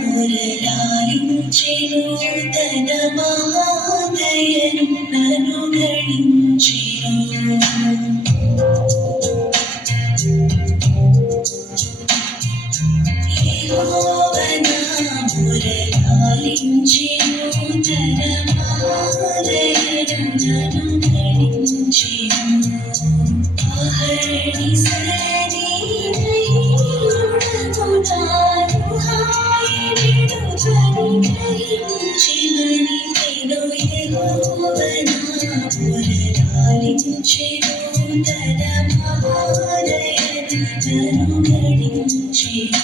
మురళాలించెను తన మహాదయను అనుగణించెను. యెహోవా నా మురళాలించెను తన మహాదయను అనుగణించెను. అహర్నిశని దయయుడగునాను హాయనిడు ధ్వని గ్రహించెను. యెహోవా నా మురళాలించెను తన మహాదయను అనుగణించెను.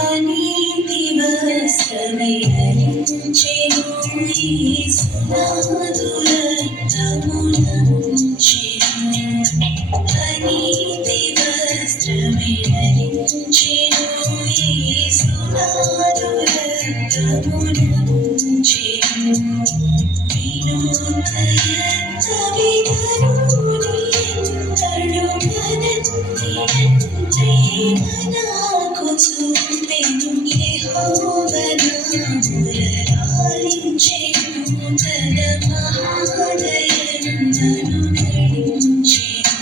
అనీతి వస్త్రమై ధరించెను యేసునాథు రక్తమునంచెను. అనీతి వస్త్రమై ధరించెను యేసునాథు రక్తమునంచెను. వినూతయత్త విధరుని ఎంతడు ఘనతయంతే నాకు చూపెను. యెహోవా నా మురళాలించెను తన మహాదయను అనుగణించెను.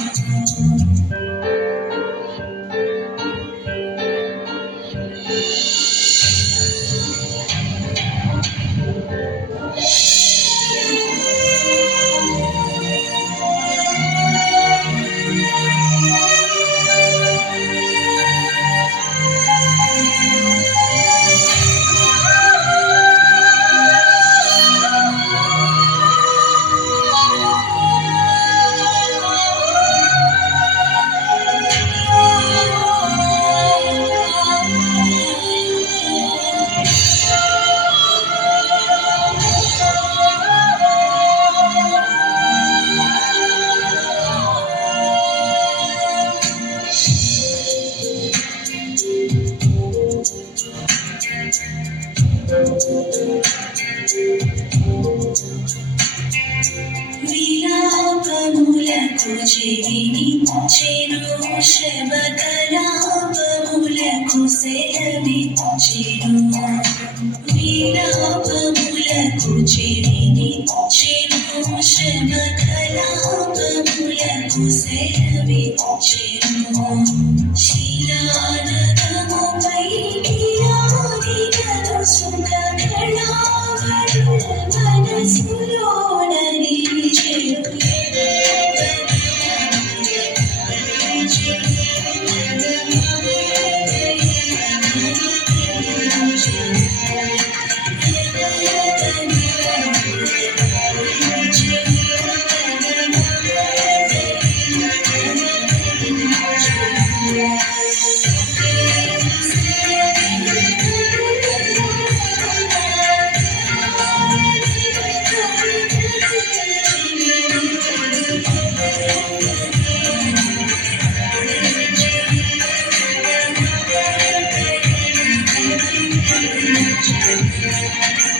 విలాపములకు చెవినిచ్చెను శ్రమకలాపములకు సెలవిచ్చెను. విలాపములకు చెవినిచ్చెను శ్రమకలాపములకు సెలవిచ్చెను. శిలానగముపై గిరాదిగను సుఖకళావళుల మనసులోన నిలిచెను. Thank you.